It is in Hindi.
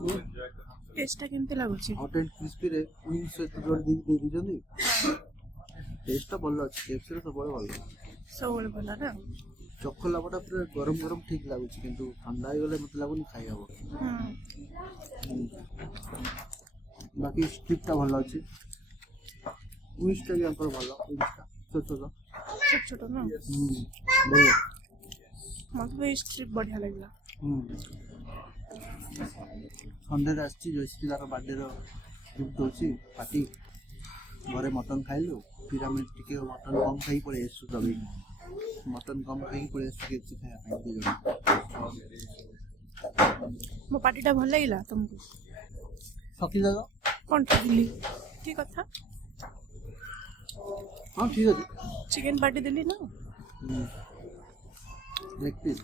टेस्टा केमती लागुची हॉट एंड क्रिस्पी रे विंग्स सहित जोड़ दे दीजंदी टेस्ट भल अच्छे केएफसी रे सब भल सब भल ना चकोलापटा पूरा गरम गरम ठीक लगुच किंतु ठंडा हो गले मत लागुनी खाई हबो बाकी स्ट्रिप टा भल अच्छे विंग्स टा भी अंकर भल विंग्स टा छोट छोट छोट ना बढ़िया मत स्ट्रिप बढ़िया लगला संडे रे आछि जयश्री तार बर्थडे रो गिफ्ट दोछि पार्टी घरे मटन खाइलु फिर आम टिके मटन कम खाई पड़े आसु दबी मटन कम खाई पड़े आसु केएफसी खाया दी मो पार्टी टा भल लागला तुमको सकी दादा कौन दिली की कथा हां ठीक है चिकन पार्टी दिली ना लेग पीस